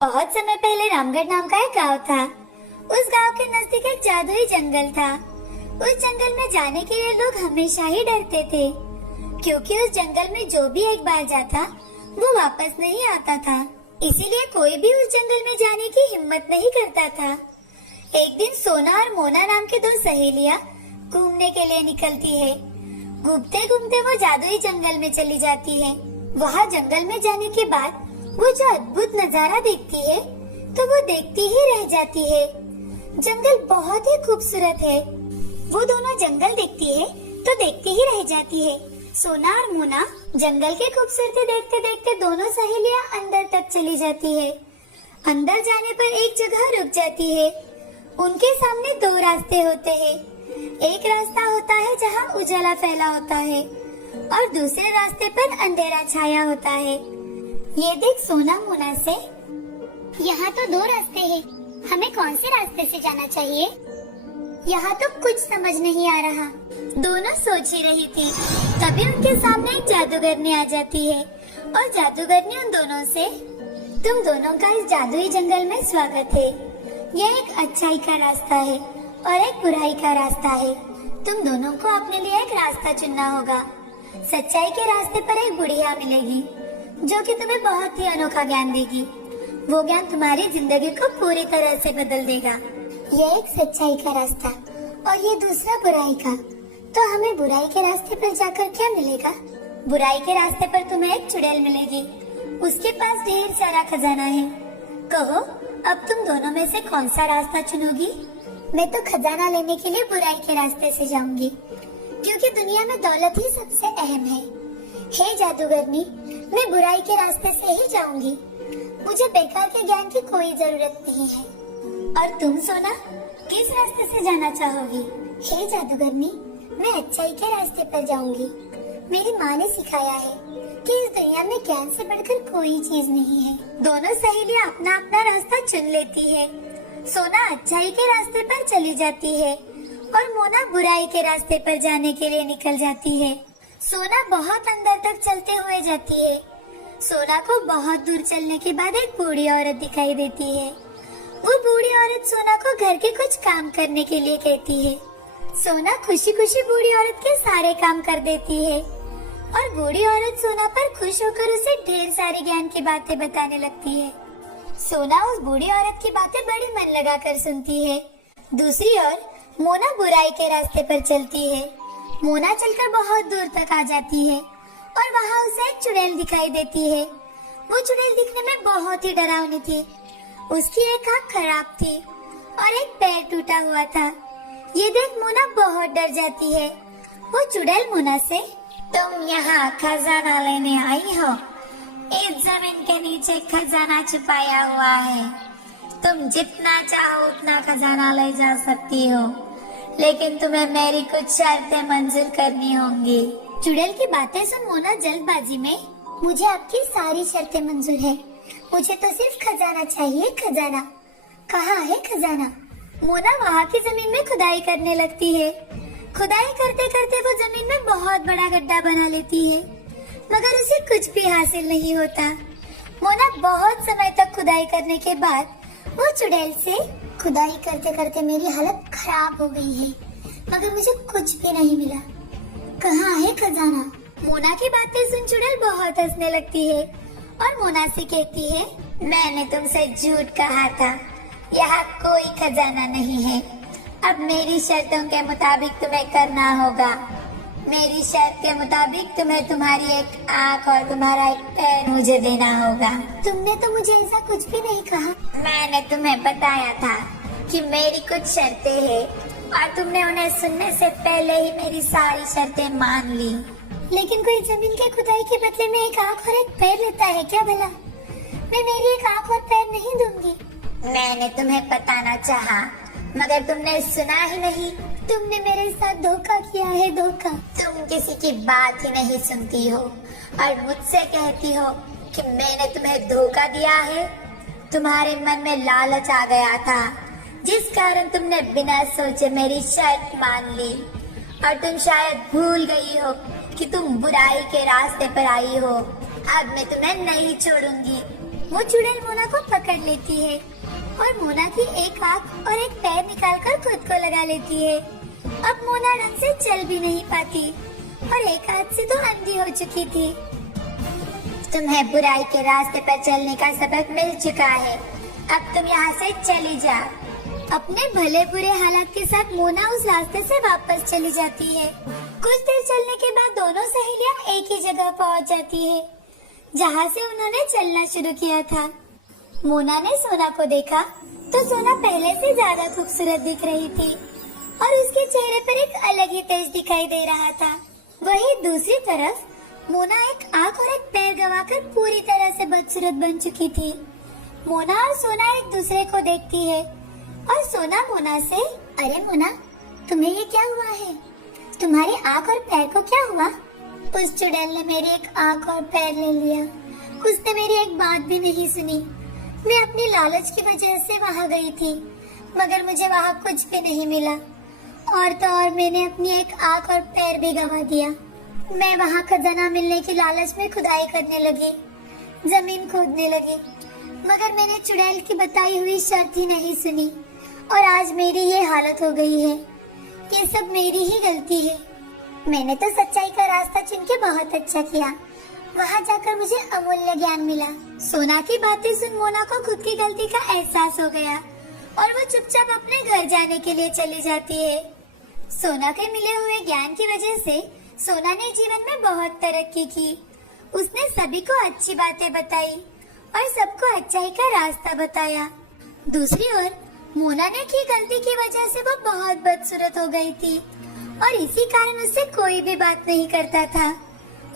बहुत समय पहले रामगढ़ नाम का एक गांव था। उस गांव के नजदीक एक जादुई जंगल था। उस जंगल में जाने के लिए लोग हमेशा ही डरते थे, क्योंकि उस जंगल में जो भी एक बार जाता वो वापस नहीं आता था। इसीलिए कोई भी उस जंगल में जाने की हिम्मत नहीं करता था। एक दिन सोना और मोना नाम के दो सहेलियां घूमने के लिए निकलती है। घूमते घूमते वो जादुई जंगल में चली जाती है। वहाँ जंगल में जाने के बाद वो जो अद्भुत नजारा देखती है तो वो देखती ही रह जाती है। जंगल बहुत ही खूबसूरत है। वो दोनों जंगल देखती है तो देखती ही रह जाती है। सोना और मोना जंगल की खूबसूरती देखते देखते दोनों सहेलियां अंदर तक चली जाती है। अंदर जाने पर एक जगह रुक जाती है। उनके सामने दो रास्ते होते हैं। एक रास्ता होता है जहाँ उजाला फैला होता है और दूसरे रास्ते पर अंधेरा छाया होता है। ये देख सोना मोना से, यहाँ तो दो रास्ते हैं, हमें कौन से रास्ते से जाना चाहिए? यहाँ तो कुछ समझ नहीं आ रहा। दोनों सोच ही रही थी, तभी उनके सामने एक जादूगरनी आ जाती है और जादूगरनी उन दोनों से, तुम दोनों का इस जादुई जंगल में स्वागत है। यह एक अच्छाई का रास्ता है और एक बुराई का रास्ता है। तुम दोनों को अपने लिए एक रास्ता चुनना होगा। सच्चाई के रास्ते पर एक बुढ़िया मिलेगी जो कि तुम्हें बहुत ही अनोखा ज्ञान देगी। वो ज्ञान तुम्हारी जिंदगी को पूरी तरह से बदल देगा। ये एक सच्चाई का रास्ता और ये दूसरा बुराई का। तो हमें बुराई के रास्ते पर जाकर क्या मिलेगा? बुराई के रास्ते पर तुम्हें एक चुड़ैल मिलेगी। उसके पास ढेर सारा खजाना है। कहो, अब तुम दोनों में से कौन सा रास्ता चुनोगी? मैं तो खजाना लेने के लिए बुराई के रास्ते से जाऊंगी, क्योंकि दुनिया में दौलत ही सबसे अहम है। हे जादूगरनी, मैं बुराई के रास्ते से ही जाऊंगी। मुझे बेकार के ज्ञान की कोई जरूरत नहीं है। और तुम सोना, किस रास्ते से जाना चाहोगी? हे जादूगरनी, मैं अच्छाई के रास्ते पर जाऊंगी। मेरी माँ ने सिखाया है कि इस दुनिया में ज्ञान से बढ़कर कोई चीज नहीं है। दोनों सहेलियां अपना अपना रास्ता चुन लेती है। सोना अच्छाई के रास्ते पर चली जाती है और मोना बुराई के रास्ते पर जाने के लिए निकल जाती है। सोना बहुत अंदर तक चलते हुए जाती है। सोना को बहुत दूर चलने के बाद एक बूढ़ी औरत दिखाई देती है। वो बूढ़ी औरत सोना को घर के कुछ काम करने के लिए कहती है। सोना खुशी खुशी बूढ़ी औरत के सारे काम कर देती है और बूढ़ी औरत सोना पर खुश होकर उसे ढेर सारी ज्ञान की बातें बताने लगती है। सोना उस बूढ़ी औरत की बातें बड़ी मन लगाकर सुनती है। दूसरी ओर मोना बुराई के रास्ते पर चलती है। मोना चलकर बहुत दूर तक आ जाती है और वहाँ उसे एक चुड़ैल दिखाई देती है। वो चुड़ैल दिखने में बहुत ही डरावनी थी। उसकी एक आँख खराब थी और एक पैर टूटा हुआ था। ये देख मोना बहुत डर जाती है। वो चुड़ैल मोना से, तुम यहाँ खजाना लेने आई हो? इस जमीन के नीचे खजाना छुपाया हुआ है। तुम जितना चाहो उतना खजाना ले जा सकती हो, लेकिन तुम्हें मेरी कुछ शर्तें मंजूर करनी होंगी। चुड़ैल की बातें सुन मोना जल्दबाजी में, मुझे आपकी सारी शर्तें मंजूर है। मुझे तो सिर्फ खजाना चाहिए। खजाना कहाँ है? खजाना। मोना वहाँ की जमीन में खुदाई करने लगती है। खुदाई करते करते वो जमीन में बहुत बड़ा गड्ढा बना लेती है, मगर उसे कुछ भी हासिल नहीं होता। मोना बहुत समय तक खुदाई करने के बाद वो चुड़ैल से, खुदाई करते करते मेरी हालत खराब हो गई है, मगर मुझे कुछ भी नहीं मिला। कहाँ है खजाना? मोना की बातें सुन चुड़ैल बहुत हंसने लगती है और मोना से कहती है, मैंने तुमसे झूठ कहा था। यहाँ कोई खजाना नहीं है। अब मेरी शर्तों के मुताबिक तुम्हें करना होगा। मेरी शर्त के मुताबिक तुम्हें तुम्हारी एक आँख और तुम्हारा एक पैर मुझे देना होगा। तुमने तो मुझे ऐसा कुछ भी नहीं कहा। मैंने तुम्हें बताया था कि मेरी कुछ शर्तें हैं और तुमने उन्हें सुनने से पहले ही मेरी सारी शर्तें मान ली। लेकिन कोई जमीन के खुदाई के बदले में एक आँख और एक पैर लेता है क्या भला? मैं मेरी एक आँख और पैर नहीं दूंगी। मैंने तुम्हें बताना चाहा, मगर तुमने सुना ही नहीं। तुमने मेरे साथ धोखा किया है, धोखा। तुम किसी की बात ही नहीं सुनती हो और मुझसे कहती हो कि मैंने तुम्हें धोखा दिया है। तुम्हारे मन में लालच आ गया था, जिस कारण तुमने बिना सोचे मेरी शर्त मान ली और तुम शायद भूल गई हो कि तुम बुराई के रास्ते पर आई हो। अब मैं तुम्हें नहीं छोड़ूंगी। वो चुड़ैल मोना को पकड़ लेती है और मोना की एक आँख और एक पैर निकालकर खुद को लगा लेती है। अब मोना ढंग से चल भी नहीं पाती और एक हाथ से तो अंधी हो चुकी थी। तुम्हें बुराई के रास्ते पर चलने का सबक मिल चुका है, अब तुम यहाँ से चली जा। अपने भले बुरे हालात के साथ मोना उस रास्ते से वापस चली जाती है। कुछ देर चलने के बाद दोनों सहेलियां एक ही जगह पहुँच जाती है, जहाँ से उन्होंने चलना शुरू किया था। मोना ने सोना को देखा तो सोना पहले से ज्यादा खूबसूरत दिख रही थी और उसके चेहरे पर एक अलग ही तेज दिखाई दे रहा था। वहीं दूसरी तरफ मोना एक आँख और एक पैर गंवाकर पूरी तरह से बदसूरत बन चुकी थी। मोना और सोना एक दूसरे को देखती है और सोना मोना से, अरे मोना, तुम्हें ये क्या हुआ है? तुम्हारी आँख और पैर को क्या हुआ? उस चुड़ैल ने मेरी एक आँख और पैर ले लिया। उसने मेरी एक बात भी नहीं सुनी। मैं अपनी लालच की वजह से वहाँ गई थी, मगर मुझे वहाँ कुछ भी नहीं मिला। और तो और मैंने अपनी एक आँख और पैर भी गंवा दिया। मैं वहाँ खजाना मिलने की लालच में खुदाई करने लगी, जमीन खोदने लगी, मगर मैंने चुड़ैल की बताई हुई शर्त ही नहीं सुनी और आज मेरी ये हालत हो गई है। ये सब मेरी ही गलती है। मैंने तो सच्चाई का रास्ता चुन के बहुत अच्छा किया। वहाँ जाकर मुझे अमूल्य ज्ञान मिला। सोना की बातें सुन मोना को खुद की गलती का एहसास हो गया और वो चुपचाप अपने घर जाने के लिए चली जाती है। सोना के मिले हुए ज्ञान की वजह से सोना ने जीवन में बहुत तरक्की की। उसने सभी को अच्छी बातें बताई और सबको अच्छाई का रास्ता बताया। दूसरी ओर मोना ने की गलती की वजह से वो बहुत बदसूरत हो गई थी और इसी कारण उससे कोई भी बात नहीं करता था।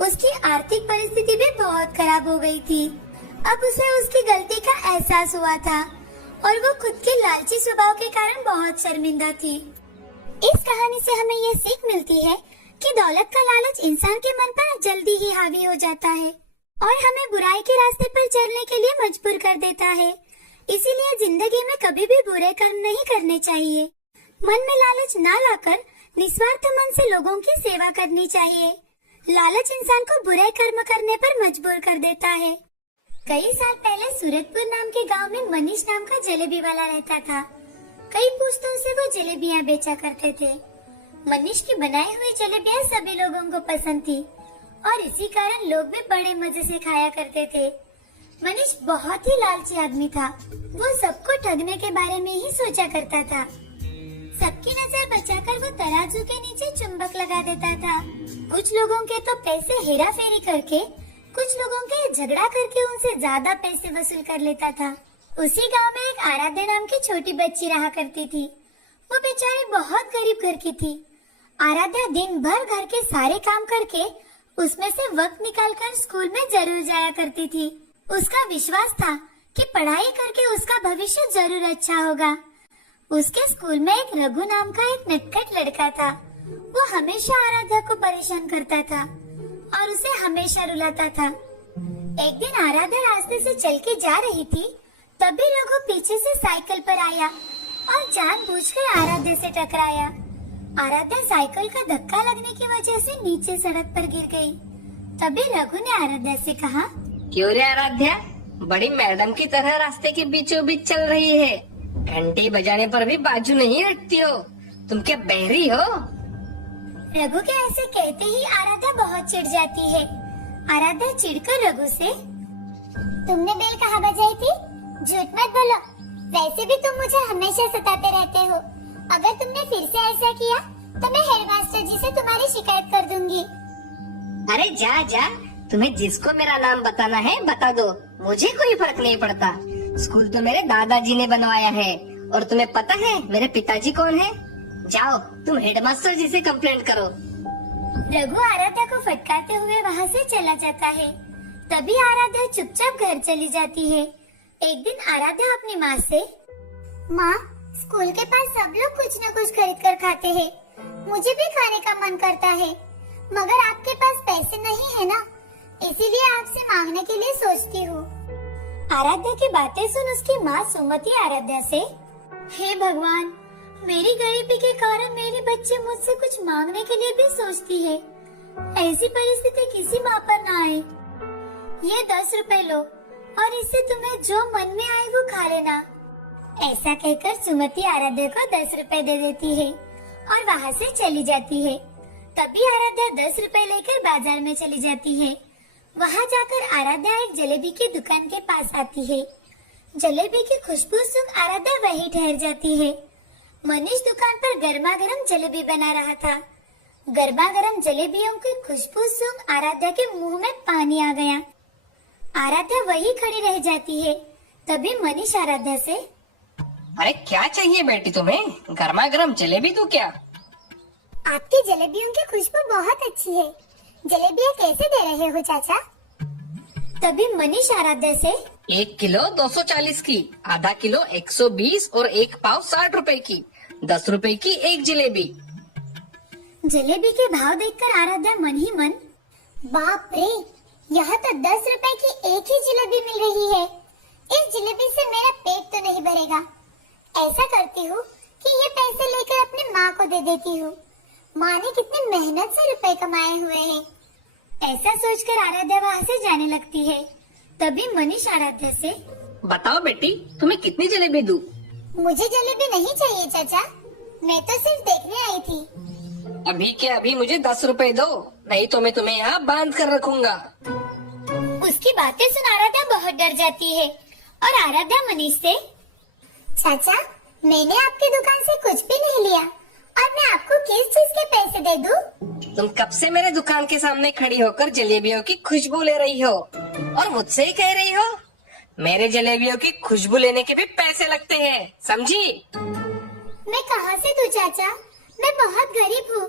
उसकी आर्थिक परिस्थिति भी बहुत खराब हो गई थी। अब उसे उसकी गलती का एहसास हुआ था और वो खुद के लालची स्वभाव के कारण बहुत शर्मिंदा थी। इस कहानी से हमें ये सीख मिलती है कि दौलत का लालच इंसान के मन पर जल्दी ही हावी हो जाता है और हमें बुराई के रास्ते पर चलने के लिए मजबूर कर देता है। इसीलिए जिंदगी में कभी भी बुरे कर्म नहीं करने चाहिए। मन में लालच ना लाकर निस्वार्थ मन से लोगों की सेवा करनी चाहिए। लालच इंसान को बुरे कर्म करने पर मजबूर कर देता है। कई साल पहले सूरतपुर नाम के गांव में मनीष नाम का जलेबी वाला रहता था। कई पुश्तों से वो जलेबियां बेचा करते थे। मनीष की बनाई हुई जलेबियां सभी लोगों को पसंद थी और इसी कारण लोग भी बड़े मजे से खाया करते थे। मनीष बहुत ही लालची आदमी था। वो सबको ठगने के बारे में ही सोचा करता था। सबकी नजर बचाकर वो तराजू के नीचे चुंबक लगा देता था। कुछ लोगों के तो पैसे हेरा फेरी करके, कुछ लोगों के झगड़ा करके उनसे ज्यादा पैसे वसूल कर लेता था। उसी गांव में एक आराध्या नाम की छोटी बच्ची रहा करती थी। वो बेचारी बहुत गरीब घर की थी। आराध्या दिन भर घर के सारे काम करके उसमें से वक्त निकालकर स्कूल में जरूर जाया करती थी। उसका विश्वास था कि पढ़ाई करके उसका भविष्य जरूर अच्छा होगा। उसके स्कूल में एक रघु नाम का एक नटखट लड़का था। वो हमेशा आराध्या को परेशान करता था और उसे हमेशा रुलाता था। एक दिन आराध्या रास्ते से चल के जा रही थी, तभी रघु पीछे से साइकिल पर आया और जानबूझकर आराध्या से टकराया। आराध्या साइकिल का धक्का लगने की वजह से नीचे सड़क पर गिर गई। तभी रघु ने आराध्या से कहा, क्यों रे आराध्या, बड़ी मैडम की तरह रास्ते के बीचों बीच चल रही है। घंटी बजाने पर भी बाजू नहीं रखती हो। तुम क्या बहरी हो? रघु के ऐसे कहते ही आराध्या बहुत चिढ़ जाती है। आराध्या चिढ़कर रघु से, तुमने बेल कहाँ बजाई थी? झूठ मत बोलो। वैसे भी तुम मुझे हमेशा सताते रहते हो। अगर तुमने फिर से ऐसा किया तो मैं हेडमास्टर जी से तुम्हारी शिकायत कर दूंगी। अरे जा जा, तुम्हें जिसको मेरा नाम बताना है बता दो, मुझे कोई फर्क नहीं पड़ता। स्कूल तो मेरे दादाजी ने बनवाया है और तुम्हें पता है मेरे पिताजी कौन है? जाओ तुम हेडमास्टर जी से कंप्लेंट करो। रघु आराध्या को फटकारते हुए वहाँ से चला जाता है। तभी आराध्या चुपचाप घर चली जाती है। एक दिन आराध्या अपनी माँ से, माँ, स्कूल के पास सब लोग कुछ न कुछ खरीद कर खाते हैं। मुझे भी खाने का मन करता है, मगर आपके पास पैसे नहीं है ना, इसीलिए आपसे मांगने के लिए सोचती हूँ। आराध्या की बातें सुन उसकी माँ सुमति आराध्या से, हे भगवान, मेरी गरीबी के कारण मेरे बच्चे मुझसे कुछ मांगने के लिए भी सोचती है। ऐसी परिस्थिति किसी माँ पर ना आए। ये 10 रुपए लो, और इससे तुम्हें जो मन में आए वो खा लेना। ऐसा कहकर सुमति आराध्या को 10 रुपए दे देती है और वहाँ से चली जाती है। तभी आराध्या 10 रुपए लेकर बाजार में चली जाती है। वहाँ जाकर आराध्या एक जलेबी की दुकान के पास आती है। जलेबी की खुशबू सुन आराध्या वहीं ठहर जाती है। मनीष दुकान पर गर्मा गर्म जलेबी बना रहा था। गर्मा गर्म जलेबियों की खुशबू सुन आराध्या के मुंह में पानी आ गया। आराध्या वहीं खड़ी रह जाती है। तभी मनीष आराध्या से, अरे क्या चाहिए बेटी तुम्हें? गर्मा गर्म जलेबी दूं क्या? आपकी जलेबियों की खुशबू बहुत अच्छी है। जलेबियाँ कैसे दे रहे हो चाचा? तभी मनीष आराध्या से, 1 किलो 240 की, आधा किलो 120 और 1 पाव 60 रुपए की, 10 रुपए की एक जलेबी। जलेबी के भाव देखकर आराध्या मन ही मन, बाप रे, यहाँ तो 10 रुपए की एक ही जलेबी मिल रही है। इस जलेबी से मेरा पेट तो नहीं भरेगा। ऐसा करती हूँ कि ये पैसे लेकर अपनी माँ को दे देती हूँ। माँ ने कितनी मेहनत से रुपए कमाए हुए हैं। ऐसा सोचकर आराध्या वहाँ से जाने लगती है। तभी मनीष आराध्या से, बताओ बेटी तुम्हें कितनी जलेबी दूं? मुझे जलेबी नहीं चाहिए चाचा, मैं तो सिर्फ देखने आई थी। अभी के अभी मुझे 10 रुपए दो, नहीं तो मैं तुम्हें यहाँ बांध कर रखूंगा। उसकी बातें सुन आराध्या बहुत डर जाती है और आराध्या मनीष से, चाचा मैंने आपकी दुकान से कुछ भी नहीं लिया और मैं आपको किस चीज के पैसे दे दूं? तुम कब से मेरे दुकान के सामने खड़ी होकर जलेबियों की खुशबू ले रही हो और मुझसे ही कह रही हो मेरे जलेबियों की खुशबू लेने के भी पैसे लगते हैं, समझी? मैं कहाँ से दूं चाचा, मैं बहुत गरीब हूँ।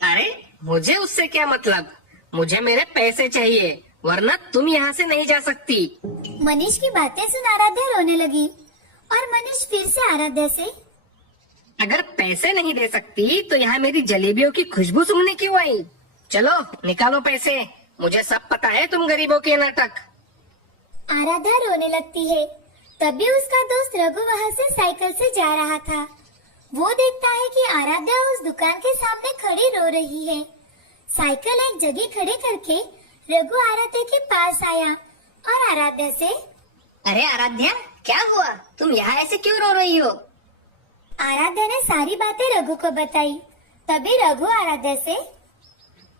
अरे मुझे उससे क्या मतलब, मुझे मेरे पैसे चाहिए वरना तुम यहाँ से नहीं जा सकती। मनीष की बातें सुन आराध्या रोने लगी और मनीष फिर से आराध्या से, अगर पैसे नहीं दे सकती तो यहाँ मेरी जलेबियों की खुशबू सूंघने क्यों आई? चलो निकालो पैसे, मुझे सब पता है तुम गरीबों के नाटक। आराध्या रोने लगती है। तभी उसका दोस्त रघु वहाँ से साइकिल से जा रहा था। वो देखता है कि आराध्या उस दुकान के सामने खड़ी रो रही है। साइकिल एक जगह खड़े करके रघु आराध्या के पास आया और आराध्या से, अरे आराध्या क्या हुआ, तुम यहाँ ऐसे क्यों रो रही हो? आराध्या ने सारी बातें रघु को बताई। तभी रघु आराध्या से,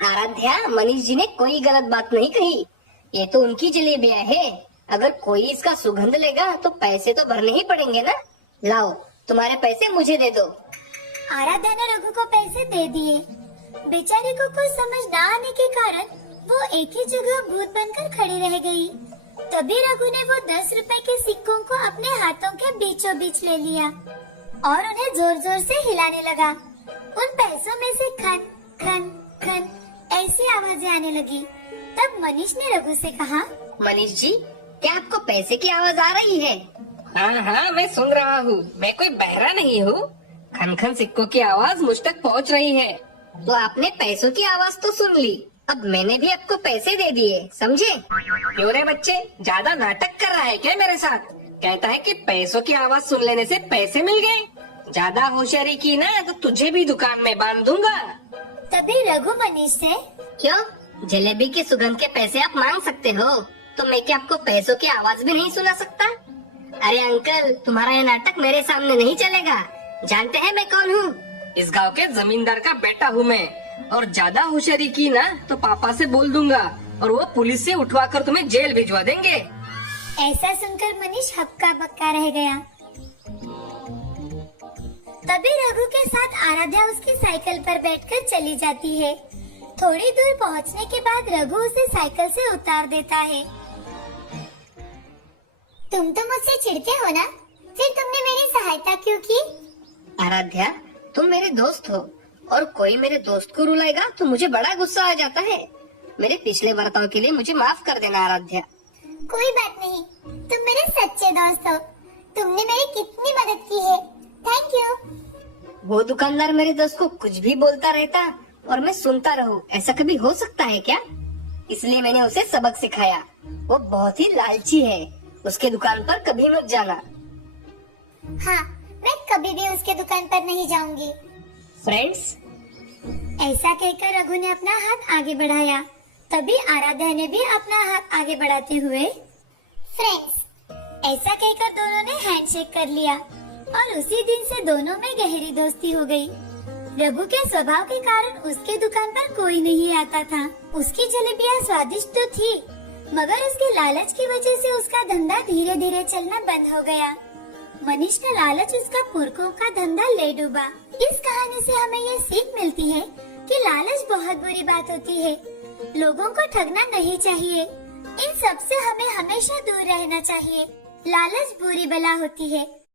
आराध्या मनीष जी ने कोई गलत बात नहीं कही, ये तो उनकी जलेबियाँ है। अगर कोई इसका सुगंध लेगा तो पैसे तो भरने ही पड़ेंगे ना। लाओ तुम्हारे पैसे मुझे दे दो। आराध्या ने रघु को पैसे दे दिए। बेचारी को कुछ समझ न आने के कारण वो एक ही जगह भूत बनकर खड़ी रह गई। तभी रघु ने वो 10 रुपए के सिक्कों को अपने हाथों के बीचों बीच ले लिया और उन्हें जोर जोर से हिलाने लगा। उन पैसों में से खन खन खन ऐसी आवाजें आने लगी। तब मनीष ने रघु से कहा, मनीष जी क्या आपको पैसे की आवाज आ रही है? हाँ हाँ मैं सुन रहा हूँ, मैं कोई बहरा नहीं हूँ। खन खन सिक्कों की आवाज मुझ तक पहुँच रही है। तो आपने पैसों की आवाज तो सुन ली, अब मैंने भी आपको पैसे दे दिए, समझे? क्यों रे बच्चे, ज्यादा नाटक कर रहा है क्या मेरे साथ? कहता है कि पैसों की आवाज सुन लेने से पैसे मिल गए। ज्यादा होशियारी की ना तो तुझे भी दुकान में बांध दूंगा। तभी रघु मनीष से, क्यों जलेबी के सुगंध के पैसे आप मांग सकते हो, तो मैं क्या आपको पैसों की आवाज भी नहीं सुना सकता? अरे अंकल तुम्हारा ये नाटक मेरे सामने नहीं चलेगा। जानते हैं मैं कौन हूँ? इस गांव के जमींदार का बेटा हूँ मैं, और ज्यादा होशियारी की ना तो पापा से बोल दूंगा और वो पुलिस से उठवा कर तुम्हें जेल भिजवा देंगे। ऐसा सुनकर मनीष हक्का बक्का रह गया। तभी रघु के साथ आराध्या उसकी साइकिल पर बैठकर चली जाती है। थोड़ी दूर पहुंचने के बाद रघु उसे साइकिल से उतार देता है। तुम तो मुझसे चिढ़ते हो ना, फिर तुमने मेरी सहायता क्यों की? आराध्या तुम मेरे दोस्त हो और कोई मेरे दोस्त को रुलाएगा तो मुझे बड़ा गुस्सा आ जाता है। मेरे पिछले बर्ताव के लिए मुझे माफ कर देना आराध्या। कोई बात नहीं, तुम मेरे सच्चे दोस्त हो। तुमने मेरी कितनी मदद की है, थैंक यू। वो दुकानदार मेरे दोस्त को कुछ भी बोलता रहता और मैं सुनता रहूं, ऐसा कभी हो सकता है क्या? इसलिए मैंने उसे सबक सिखाया। वो बहुत ही लालची है, उसके दुकान पर कभी मत जाना। हाँ, मैं कभी भी उसके दुकान पर नहीं जाऊंगी। फ्रेंड्स, ऐसा कहकर रघु ने अपना हाथ आगे बढ़ाया। तभी आराध्या ने भी अपना हाथ आगे बढ़ाते हुए, फ्रेंड्स। ऐसा कहकर दोनों ने हैंडशेक कर लिया और उसी दिन से दोनों में गहरी दोस्ती हो गई। रघु के स्वभाव के कारण उसके दुकान पर कोई नहीं आता था। उसकी जलेबियाँ स्वादिष्ट तो थी, मगर उसके लालच की वजह से उसका धंधा धीरे धीरे चलना बंद हो गया। मनीष का लालच उसका पुरखों का धंधा ले डूबा। इस कहानी से हमें ये सीख मिलती है कि लालच बहुत बुरी बात होती है। लोगों को ठगना नहीं चाहिए। इन सब से हमें हमेशा दूर रहना चाहिए। लालच बुरी बला होती है।